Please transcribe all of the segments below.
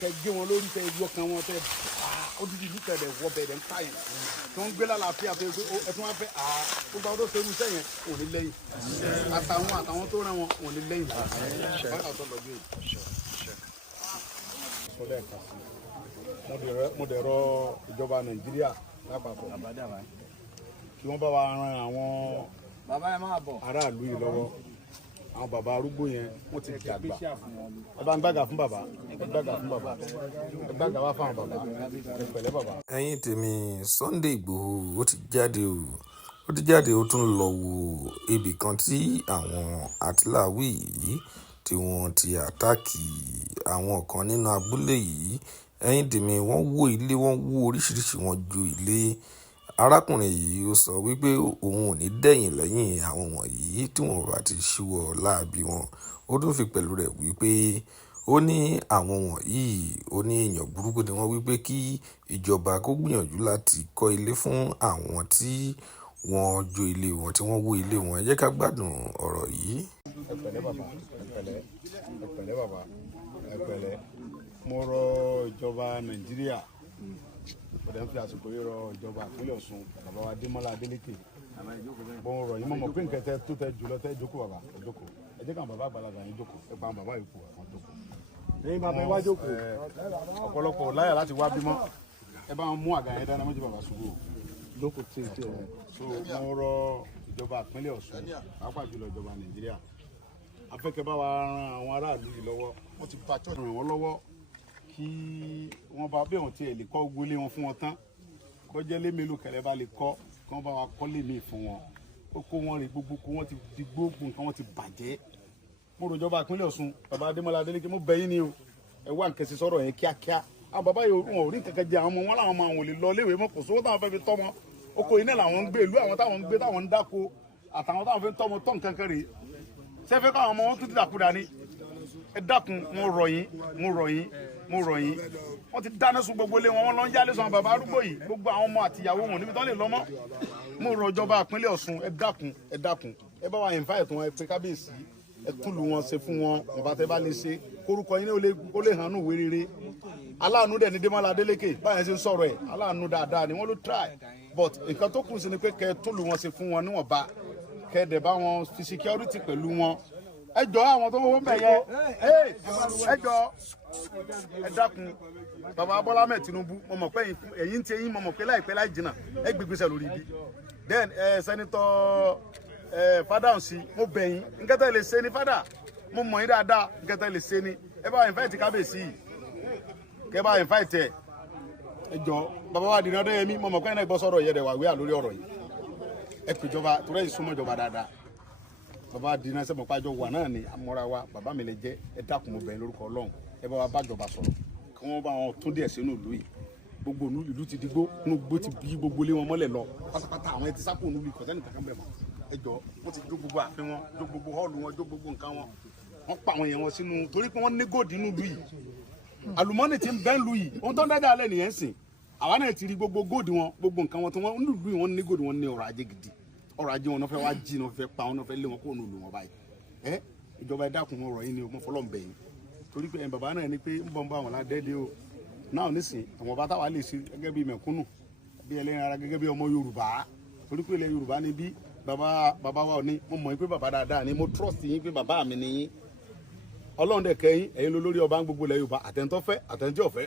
Gé wọn lórí tẹ ìlú ọkàn wọn tẹ odidi ìlú tẹ wọ bẹ̀rẹ̀ ń káyìn tó ń gbé lálàáfíà tó ẹtún wá fẹ́ gbogbo àwọn tó ṣe irú sẹ́yìn ò ní lẹ́yìn àtàwọn tó rán wọn ò ní lẹ́yìn báyà tó lọ́jọ́ yìí. mo dẹ̀ rọ ìjọba Nàìjíríà lápapọ̀ kí wọ́n bá wa ran àwọn aráàlú yìí lọ́wọ́. Àwọn bàbá arúgbó yẹn wọ́n ti dàgbà. Ẹ bá ń gbàgà fún bàbá, ẹ gbàgà fún bàbá, ẹ gbàgà wá fún àwọn bàbá, ẹ pẹ̀lẹ́ bàbá. Ẹ̀yin tèmi, Sunday Igboho ó ti jáde ó tún lọ wo ibì kan tí àwọn àtìláwí yìí tí wọ́n ti àtáàkì àwọn kan nínú abúlé yìí. Ẹ̀yin tèmi, wọ́n wó ilé, wọ́n wó oríṣiríṣi, wọ́n ju ilé. Arákùnrin yìí ó sọ wípé òun ò ní dẹ̀yìn lẹ́yìn àwọn wọ̀nyí tí wọ́n bá ti ṣíwọ́ láabi wọn. Ó tún fi pẹ̀lú rẹ̀ wípé ó ní àwọn wọ̀nyí ó ní èèyàn burúkú ni wọ́n, wípé kí ìjọba kó gbìyànjú láti kọ́ ilé fún àwọn tí wọ́n jó ilé wọn, tí wọ́n wó ilé wọn. Ẹ jẹ́ ká gbádùn ọ̀rọ̀ yìí. Ẹ pẹ̀lẹ́ bàbá, ẹ pẹ̀lẹ́ bàbá, ẹ pẹ̀lẹ́. Mo rọ ìjọba Nàìjíríà, mo dẹ̀ ń fi àsìkò yìí rọ ìjọba ìpínlẹ̀ Ọ̀ṣun, bàbá wa Adémọ́lá Adélékè. Mo rọ̀ yín, mo mọ̀ pé nǹkan tẹ́ tó tẹ́ jùlọ tẹ́ jókòó bàbá, ẹ jókòó. Ẹ jẹ́ káwọn bàbá àgbàlagbà yín jókòó, ẹ pa àwọn bàbá ìkú àwọn jókòó. Ẹ̀yin bàbá ìwá jókòó. Ọ̀pọ̀lọpọ̀ láyà láti wá bímọ, ẹ bá wọn mú àga yẹn dáná méjì bàbá ṣubú. Jókòó tí ì So mo rọ ìjọba ìpínlẹ̀ Ọ̀ṣun, pàápàá jùlọ ìjọba Nàìjíríà. Afẹ́kẹ́ bá wa ran àwọn aráàlú yìí lọ́wọ́, wọ́n ti bá church ràn wọ́n lọ́wọ́ kí wọ́n bá bí wọ́n tiẹ̀ lè kọ́ gbólé wọn fún wọn tán. Kọjá lé mélòó kẹlẹ́ bá lè kọ́ kí wọ́n bá wa kọ́ lé mi fún wọn. Ó kó wọn rè gbogbo kó wọ́n ti di gbogbo nǹkan wọn ti bàjẹ́. Mo rò ìjọba ìpínlẹ̀ Ọ̀ṣun, bàbá Adémọ́lá Adélékè, mo bẹ̀ yín ni o. Ẹ wá nǹkan sí sọ̀rọ̀ yẹn kíákíá. Àwọn bàbá yìí wọn ò rí nǹkan kan jẹ, àwọn ọmọ wọn làwọn máa wọn lè lọ léwé mọ́, kò sówó táwọn fẹ́ fi tọ́ wọn. Oko iná làwọn ń gbé, ìlú àwọn táwọn ń gbé táwọn ń dáko àtàwọn táwọn fẹ́ tọ́ wọn tọ́ nǹkan kan rè. Sẹ́fẹ́ káwọn ọmọ wọn tún ti dàkúdà ni. Ẹ dákun, mo rọ̀ yín. Wọ́n ti dáná sun gbogbo ilé wọn, wọ́n lọ ń yálé sọ bàbá arúgbó yìí, gbogbo àwọn ọmọ àtìyàwó wọn níbi tó lè lọ́mọ́. Mo rọ̀ ìjọba ìpínlẹ̀ Ọ̀ṣun, ẹ dákun, ẹ bá wa invite wọn, ẹ pe kábíyèsí, ẹ túlù wọn ṣe fún wọn, ọba tẹ bá lè ṣe, kórúkọ yín ó lè hàn nù wérere. Aláàánú dẹ̀ ní Démọ́lá Adélékè, báyẹn ṣe ń sọ̀rọ̀ ẹ̀, aláàánú dáadáa ni wọ́n ló try, but nǹkan tó kù sí ni pé kẹ́ ẹ túlù wọn ṣe fún wọn níwọ̀nba, kẹ́ ẹ dẹ̀ bá wọn fi security pẹ̀lú wọn. Ẹ jọ àwọn tó wọ́n bẹ̀ yẹ, ẹ jọ, ẹ dákun. Bàbá Bọ́lá Ahmed Tinubu, mo mọ̀ pé ẹ̀yin tí ẹ̀yin mo mọ̀ pé láìpẹ́ láì jìnnà ẹ gbégbésẹ̀ lórí ibi. Then Senator Fádáhùnsí, mo bẹ̀ yín, nǹkan tẹ́ lè ṣe ni Fádà, mo mọ̀ yín dáadáa, nǹkan tẹ́ lè ṣe ni. Ẹ bá invite kábíyèsí yìí, kẹ́ bá invite ẹ̀. Ẹ jọ, bàbá wa Dìran Adéyẹmí, mo mọ̀ pé ẹ̀yin gbọ́ sọ̀rọ̀ yẹ dẹ̀ wà wíwà lórí ọ̀rọ̀ yìí. Ẹ pè ìjọba, torí ẹ̀yin súnmọ́ ìjọba dáadáa. Bàbá Dìran sẹ́mọ̀ pájọ wà náà ni amọ́ra wa, bàbá mi lè jẹ́, ẹ dákun mo bẹ̀ yín lórúkọ Ọlọ́run. Ẹ bá wa bá ìjọba sọ̀rọ̀ kí wọ́n bá wọn tún díẹ̀ sínú ìlú yìí. Gbogbo ìlú ti digbó, inú gbó ti bí gbogbo ilé wọn mọ́lẹ̀ lọ. Pátápátá àwọn ẹtí sápò nílùú ìkọ̀tẹ́ nìkan kan bẹ̀ mọ́. Ẹ jọ, wọ́n ti jó gbogbo ààfin wọn, jó gbogbo họ́ọ̀lù wọn, jó gbogbo nǹkan wọn. Wọ́n pa àwọn èèyàn wọn sínú, torí pé wọ́n ní góòdì nínú ìlú yìí. Àlùmọ́nì ti ń bẹ ìlú yìí, ohun tó ń dájà alẹ́ nìyẹn sìn. Àwa náà ti rí gbogbo góòdì wọn, gbogbo nǹkan wọn tí wọ́n nínú ìlú yìí wọ́n ní góòdì, wọn ní ọrọ̀ ajé gidi. Ọrọ̀ ajé wọn náà fẹ́ wá jí, náà fẹ́ pa wọn, náà fẹ́ lé wọn kó nínú ìlú wọn báyìí. Ìjọba ẹ dákun ọ̀rọ̀ yìí ni mo fọlọ́ ń bẹ̀ yín. Torí pé bàbá náà ní pé ń bọ̀ àwọn aládẹ́dẹ́ o. Náà nísìn àwọn bàtà wà lè ṣe gẹ́gẹ́ bí mẹ̀kúnnù, bí ẹlẹ́yin ara, gẹ́gẹ́ bí ọmọ Yorùbá. Torí pé ilẹ̀ Yorùbá ni bí bàbá wa ní, mo mọ̀ pé bàbá dáadáa ni, mo trust yín pé bàbá mi ni yín. Ọlọ́run dẹ̀ kẹ́yìn, ẹ̀yin lolórí ọba ń gbogbo ilẹ̀ Yorùbá, àtẹ̀ntọ́fẹ́ àtẹ̀ntí ọ̀fẹ́.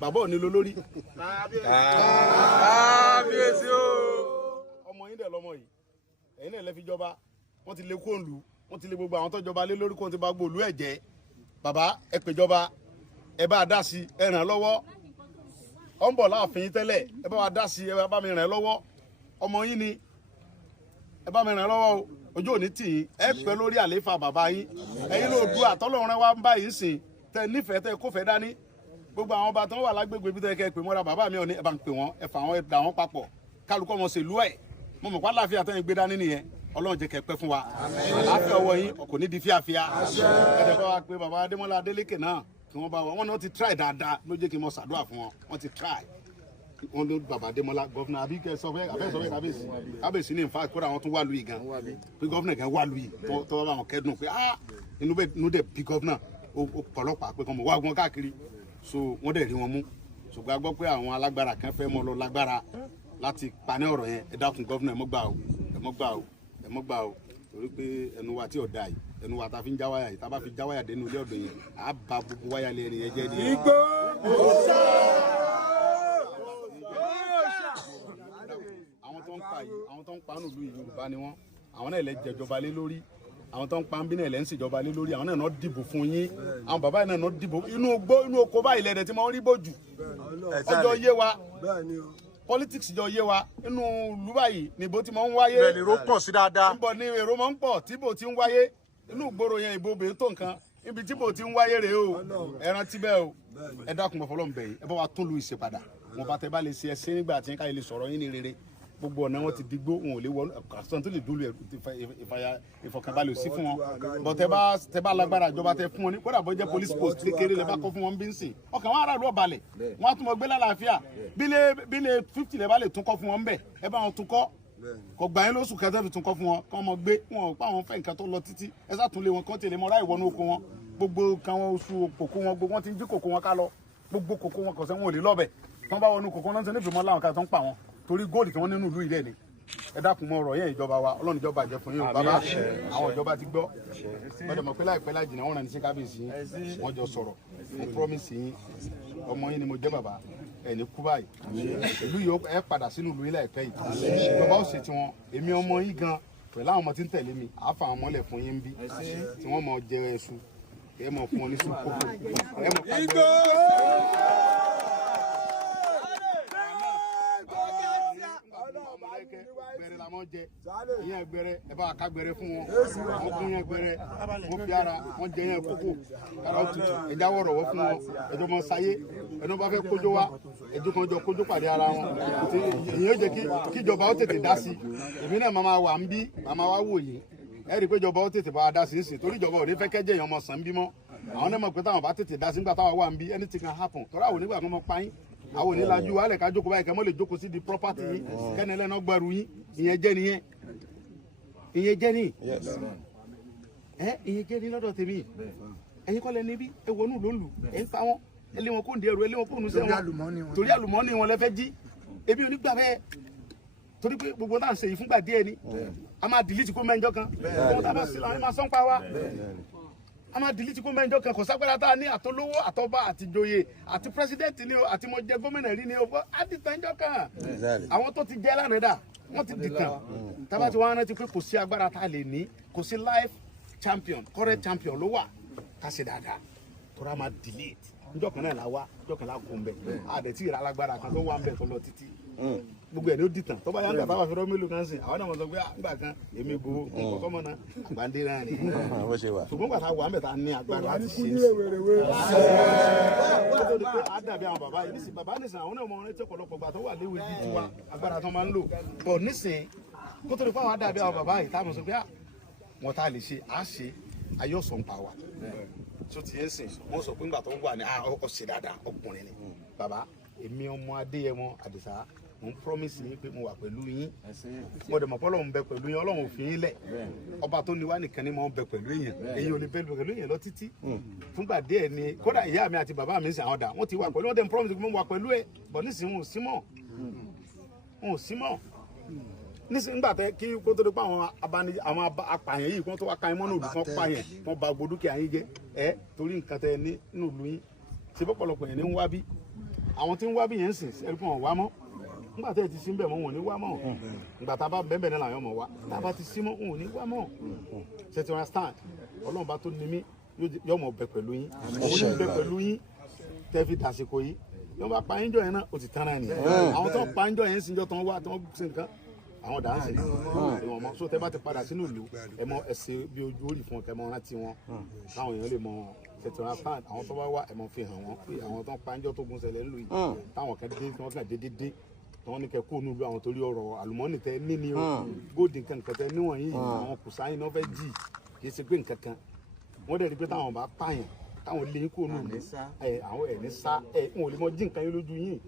Bàbá ò ní lolórí. Kábíyèsí o. Ọmọ yín dẹ̀ lọ́mọ yìí, ẹ̀yin náà lẹ fi jọba, wọ́n ti lé kóòlù, wọ́n ti lé gbogbo àwọn tó jọba lé lórí kó ti bá gbòòlù ẹ̀ jẹ́. Bàbá ẹ péjọba, ẹ bá dá sí, ẹ ràn lọ́wọ́. Ó ń bọ̀ láàfin tẹ́lẹ̀, ẹ bá wa dá sí, ẹ bá mi ràn lọ́wọ́. Ọmọ yín ni, ẹ bá mi ràn lọ́wọ́ o. Ojú òní tì yín, ẹ pẹ́ lórí àlééfà bàbá yín. Ẹ̀yin ló du àtọ́lọ́run wa ń bá yín sìn, tẹ nífẹ̀ẹ́ tẹ kófẹ́ dání. Gbogbo àwọn ọba tó wà lágbègbè bí tẹ kẹ́ pè mọ́ra bàbá mi ò ní ẹ bá ń pè wọ́n, ẹ fà wọ́n, ẹ dà wọ́n papọ̀. Kálukọ́ wọn ṣèlú ẹ̀. Mo mọ̀ pé àlàáfíà tẹ́yìn gbé dání nìyẹn. Ọlọ́run jẹ́ kẹ́ pẹ́ fún wa. Àlàáfíà ọwọ́ yín kò ní di fíafíà. Ẹ̀dẹ̀ bá wa pé bàbá Adémọ́lá Adélékè náà kí wọ́n bá wọn náà ti try dáadáa ló jẹ́ kí n mọ ṣàdúrà fún wọn. Wọ́n ti try. Wọ́n ló bàbá Adémọ́lá gọ́fúnà àbí kẹ́ sọ fẹ́ kábíyèsí. Kábíyèsí ní nfa kódà wọn tún wà lùyìí gan. Pé gọ́fúnà gan wà lùyìí tó bá wọn kẹ́dùn pé inú dẹ̀ bí gọ́fúnà ó pọ̀lọ́pàá pé kọ́ mọ̀ wá wọn káàkiri. so wọ́n dẹ̀ rí wọn mú ṣùgbọ́n a gbọ́ pé àwọn alágbára kan fẹ́ mọ́ lọ lágbára láti paní ọ̀rọ̀ yẹn ẹ dákun gọ́fúnà ẹ mọ́ gbà o torí pé ẹnu wa tí ò da yìí ẹnu wa ta fi ń já wáyà yìí tá a bá fi já wáyà dénú ilé ọ̀dọ̀ yẹn á ba gbogbo wáyà lé ẹni yẹn jẹ́ ní. igbó àwọn tó ń pa yìí àwọn tó ń pa nílùú yìí Yorùbá ni wọ́n àwọn náà lè jẹjọba lé lórí àwọn tó ń pa ń bí náà lè ń ṣèjọba lé lórí àwọn náà náà dìbò fún yín àwọn bàbá yìí náà dìbò inú oko báyìí lẹ́dẹ̀ tí wọ́n rí bòjù ọjọ́ yé wa politics jọ yé wa inú ìlú báyìí níbo tí mo ń wáyé bẹ́ẹ̀ ni èrò pọ̀ sí dáadáa níbo ni èrò máa ń pọ̀ tíbò tí ń wáyé inú ìgboro yẹn ìbò bèé tó nǹkan ibi tíbò tí ń wáyé rèé o ẹran tíbẹ̀ o ẹ dákun mọ́ fọlọ́n bẹ̀ yìí ẹ bá wa tún lu ìṣe padà wọn bá tẹ bá lè ṣe ẹsẹ nígbà tí ká lè sọ̀rọ̀ yín ní rere gbogbo ọ̀nà wọn ti digbó wọn ò lè wọ àtúntò tó lè dúró ìfọkànbalẹ̀ sí fún wọn bọ̀ tẹ bá lágbára ìjọba tẹ fún wọn ní kódà bọ́ jẹ́ police post kékeré lè bá kọ́ fún wọn bí ń sìn ọkàn wọn aráàlú ọ̀balẹ̀ wọn á tún mọ gbé lálàáfíà bílẹ̀ 50 lè bá lè tún kọ́ fún wọn bẹ̀ ẹ bá wọn tún kọ́ kò gbà yín lóṣù kẹtẹ́ fi tún kọ́ fún wọn kọ́ mọ gbé wọn pa àwọn fẹ́ nǹkan tó lọ títí ẹ sàtúnlé wọn kọ́ tẹ̀lé mọ́ ráì wọnú oko wọn gbogbo kan wọn oṣù kòkó wọn gbogbo wọn ti ń jí kòkó wọn ká lọ gbogbo kòkó wọn kọ̀ọ̀sẹ́ wọn ò lè lọ́bẹ̀ tí wọ́n bá wọnú kòkó náà ń sẹ́ nífẹ̀ẹ́ mọ́ láwọn kan tó ń pa wọn torí góòlù tí wọ́n nínú ìlú ilẹ̀ ni ẹ dákun mọ́ ọ̀rọ̀ yẹn ìjọba wa Ọlọ́run ìjọba jẹ́ fún yín o bàbá àwọn ìjọba ti gbọ́ wọ́n dẹ̀ mọ̀ pé láìpẹ́ láì jìnnà wọ́n rán ní sí kábíyèsí yín wọ́n jọ sọ̀rọ̀ mo promise yín ọmọ yín ni mo jẹ́ bàbá ẹ̀ ní kú báyìí ìlú yìí ẹ padà sínú ìlú yìí láìpẹ́ yìí ìjọba ó ṣe tiwọn èmi ọmọ yín gan pẹ̀lú àwọn ọmọ tí ń tẹ̀lé mi àáfà àwọn mọ́lẹ̀ fún yín bí tí wọ́n mọ̀ jẹ ẹṣu ẹ mọ̀ fún ọ ní sùn kókó ẹ mọ̀ ká gbẹrẹ la mọ jẹ ìyẹn gbẹrẹ ẹ bá ká gbẹrẹ fún wọn wọn fún yẹn gbẹrẹ wọn fi ara wọn jẹ yẹn kókó kára tutù ẹja wọrọ wọ fún wọn ẹjọ mọ sáyé ẹni wọn bá fẹ́ kójó wa ẹjọ kan jọ kójó pàdé ara wọn ìyẹn ó jẹ kíjọba ó tètè dá sí èmi náà máa wà ń bí màmá wa wò yìí ẹ rí i pé ìjọba ó tètè bá a dá sí ń sìn torí ìjọba ò ní fẹ́ kẹ́jẹ́ èèyàn ọmọ sàn ń bímọ àwọn náà mọ̀ pé táwọn bá tètè dá sí nígbà táwọn wà ń bí anything can happen tọ́ra àwọn onígbà kan mọ pa yín àwọn onílajú wàhálẹ̀ ká jókòó báyìí kẹ́ mọ́ lè jókòó sí di property yín kẹ́ni ẹlẹ́nà gbẹrù yín ìyẹn jẹ́ ni ìyẹn jẹ́ ni lọ́dọ̀ tèmi ẹ̀yin kọ́ lẹ níbí ẹ wọnú ló ń lù ẹ̀ ń pa wọn ẹ lé wọn kó ń di ẹrù ẹ lé wọn kó ń nu sẹ́wọ̀n torí àlùmọ́ọ́nì wọn lẹ fẹ́ jí ebi onígbà bẹ́ẹ̀ torí pé gbogbo náà ń ṣe yìí fúngbà díẹ̀ ni a máa delete kó mẹ́jọ kan ohun tá a bá sí làwọn máa sọ́n pa wá a máa delete kó mẹ́jọ kan kò sápẹ́rẹ́ tá a ní àtolówó àtọba àtìjòyè àti pírẹsidẹ́ǹtì ni o àti mo jẹ gómìnà rí ni o á ti tàn jọ kan àwọn tó ti jẹ́ lánàá dà wọ́n ti dìtàn tábà tí wọ́n rántí pé kò sí agbára tá a lè ní kò sí life champion current champion ló wà ká ṣe dáadáa tó rà máa delete njọ́ kan náà la wá njọ́ kan la gùn bẹ́ẹ̀ àdẹ̀tí ìrà alágbára kan tó wà ń bẹ̀ tó lọ títí gbogbo ẹ̀ ní ó dìtàn tó bá yá ń gbà táwọn afẹ́rọ́ mélòó kan sìn àwọn náà mọ̀ sọ pé nígbà kan èmi bo nǹkan kọ́mọ náà àgbàndé náà ni ṣùgbọ́n gbà táwọn àmì ta ní agbára láti ṣe é sí àdàbí àwọn bàbá yìí nísìn bàbá nísìn àwọn náà mọ ọ̀rẹ́ tí ọ̀pọ̀lọpọ̀ gbà tó wà léwu ibi tiwa agbára tó máa ń lò bọ̀ nísìn kó tó di fáwọn àdàbí àwọn bàbá yìí táwọn sọ pé wọn tá a lè ṣe á ṣe ayọ̀sọ̀ ń pa wa tó ti yẹn sìn wọn sọ pé ńgbà tó ń wà ní ọ̀sẹ̀ dáadáa ọkùnrin ni bàbá èmi ọmọ Adéyẹmọ Àdìsá mo ń promise yín pé mo wà pẹ̀lú yín mo dẹ̀ mọ̀ pé Ọlọ́run bẹ pẹ̀lú yín Ọlọ́run ò fi yín lẹ̀ ọba tó ní wá nìkan ni mo ń bẹ pẹ̀lú èèyàn èyí ò lè bẹ pẹ̀lú èèyàn lọ títí fúngbà díẹ̀ ni kódà ìyá mi àti bàbá mi sì àwọn dà wọ́n ti wà pẹ̀lú wọn dẹ̀ ń promise pé mo wà pẹ̀lú ẹ̀ bọ̀ nísìnyí wọn ò sí mọ́ nísìnyí nígbà tẹ kí kó tó dé pé àwọn apààyàn yìí kó tó wá ka imọ́ náà olùkọ́ pààyàn wọ́n ba gbogbo dúkìá yín jẹ́ ẹ torí nǹkan tẹ ní nínú ìlú yín ṣe bọ́pọ̀lọpọ̀ yẹn ní ń wá bí àwọn tí ń wá bí yẹn ń sìn ẹ̀rí fún wọn wá mọ́ nígbà tẹ́ ẹ ti sí bẹ́ẹ̀ mọ́ wọn ò ní wá mọ́ nígbà tá a bá bẹ́ẹ̀ náà làwọn ọmọ wa tá a bá ti sí mọ́ wọn ò ní wá mọ́ ṣe ti wọn stand Ọlọ́run bá tó ní mí yóò mọ̀ bẹ pẹ̀lú yín òun ní bẹ pẹ̀lú yín tẹ́ fi dàsìkò yìí yóò bá pa yín jọ yẹn náà ó ti tán náà nìyẹn àwọn tó pa yín jọ yẹn síjọ́ tó ń wá tó ń ṣe nǹkan àwọn dànsì ìwọ̀n mọ́ so tẹ́ bá ti padà sínú ìlú ẹ mọ ẹsẹ̀ bí ojú orí fún ọkẹ́ mọ́ rántí wọn káwọn èèyàn lè mọ ṣètò stand àwọn tó bá wá ẹ mọ fi hàn wọn pé àwọn tó ń pa ẹjọ́ tó gún ṣẹlẹ̀ ńlú yìí táwọn kan dé tí wọ́n kàn dédé tí wọ́n ní kẹ́ kó nílùú àwọn torí ọ̀rọ̀ àlùmọ́ọ́nì tẹ níní o góòdì nǹkan tẹ níwọ̀n yìí àwọn kùsáyìn náà fẹ́ jì kì í ṣe pé nǹkan kan wọ́n dẹ̀ rí pé táwọn bá pààyàn táwọn lè kó nílùú àwọn ẹ̀ ní sá wọn ò lè mọ jí nǹkan yín lójú yìí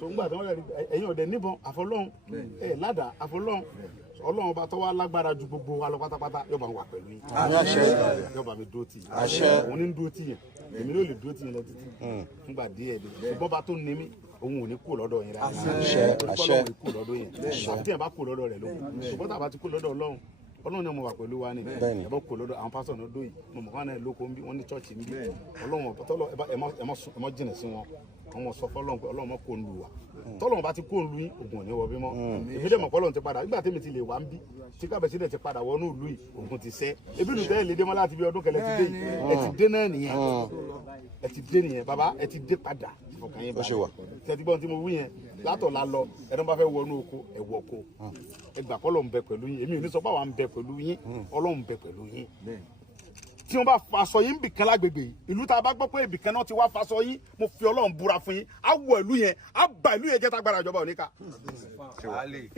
so ńgbà tí wọ́n rẹ̀ ẹ̀yin ọ̀dẹ̀ níbọn àfọlọ́hún ládàá àfọlọ́hún Ọlọ́run ọba tó wá lágbára ju gbogbo wa lọ pátápátá yóò bá wà pẹ̀lú yín yóò bá mi dúró tì yín òun ní dúró tì yín èmi ló lè dúró tì yín lọ títí fúngbà díẹ̀ ṣùgbọ́n bá tó ní mí òun ò ní kú lọ́dọ̀ yín rárá Ọlọ́run ò kú lọ́dọ̀ yín àti tí yẹn bá kú lọ́dọ̀ rẹ̀ lóhùn ṣùgbọ́n tá a bá ti kú lọ́dọ̀ Ọlọ́run ni mo wà pẹ̀lú wa ni ẹ bá kú lọ́dọ̀ àwọn pásítọ̀ náà dóyè mo mọ̀ wọn lóko ń bí wọ́n ní chọ́ọ̀chì ń bí Ọlọ́run tọ́lọ́ ẹ má jìnà sí wọn àwọn sọ fọlọ́run pé Ọlọ́run mọ́ kó ń lu wa tọ́lọ́run bá ti kó ń lu yín ògùn ò ní wọ bí mọ́ èmi dẹ̀ mọ̀ pọ́lọ́run ti padà nígbà tẹ́mi ti lè wá ń bí tí kábẹ̀sí dẹ̀ ti padà wọnú ìlú yìí ògùn ti sẹ́ ebi nù tẹ́lẹ̀ lédè mọ́ láti bí ọdún kẹlẹ́ ti dé yìí ẹ ti dé náà nìyẹn ẹ ti dé nìyẹn bàbá ẹ ti dé padà ọkàn yín balẹ̀ tẹ́tí gbọ́n tí mo wí yẹn látọ̀ la lọ ẹni bá fẹ́ wọnú oko ẹ wọ oko ẹ gbà pé Ọlọ́run ń bẹ pẹ̀lú yín èmi ò ní sọ pé àwa ń bẹ pẹ̀lú yín Ọlọ́run ń bẹ pẹ̀lú yín tí wọ́n bá faṣọ yín bìkan lágbègbè yìí ìlú tá a bá gbọ́ pé ibìkan náà ti wá faṣọ yín mo fi Ọlọ́run búra fún yín á wọ ìlú yẹn á bà ìlú yẹn jẹ́ tágbára ìjọba òníkà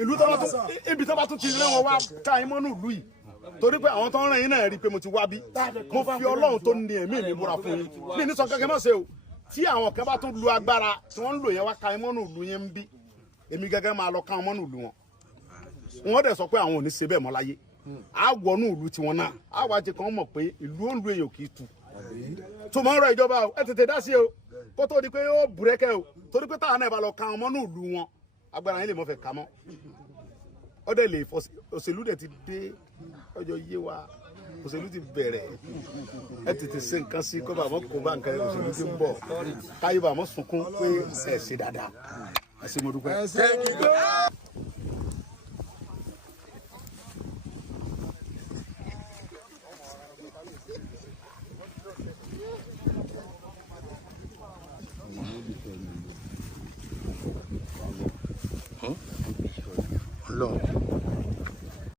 ìlú tó bá tún ibi tó bá tún ti lé wọn wá ká yín mọ́nú ìlú yìí torí pé àwọn tó ń rìn yín náà rí i pé mo ti wá bí mo fi Ọlọ́run tó ní ẹ̀mí mi búra fún yín mi ní sọ kankan mọ́ ṣe o tí àwọn kan bá tún lu agbára tí wọ́n ń lò yẹn wá ká yín mọ́nú ìlú yẹn ń bí èmi gẹ́gẹ́ máa lọ ká wọn mọ́nú ìlú wọn wọ́n dẹ̀ sọ pé àwọn ò ní ṣe bẹ́ẹ̀ mọ́ láyé a wọnú ìlú tiwọn náà a wá jẹ kàn mọ̀ pé ìlú òǹlù èèyàn kì í tu tó máa ń rọ ìjọba o ẹ tètè dá sí o kó tó di pé ó bùrẹ́kẹ́ o torí pé táwọn náà bá lọ ka ọmọ náà ìlú wọn agbára yín lè mọ̀ fẹ́ ka mọ́ ó dẹ̀ lè fọ òṣèlú dẹ̀ ti dé ọjọ́ yé wa òṣèlú ti bẹ̀rẹ̀ ẹ tètè ṣe nǹkan sí kó bàmọ́ kó bá nǹkan òṣèlú ti ń bọ̀ káyọ̀ bàmọ́ sunkún pé ẹ ṣe dáadáa ẹ ṣe mo dúpẹ́.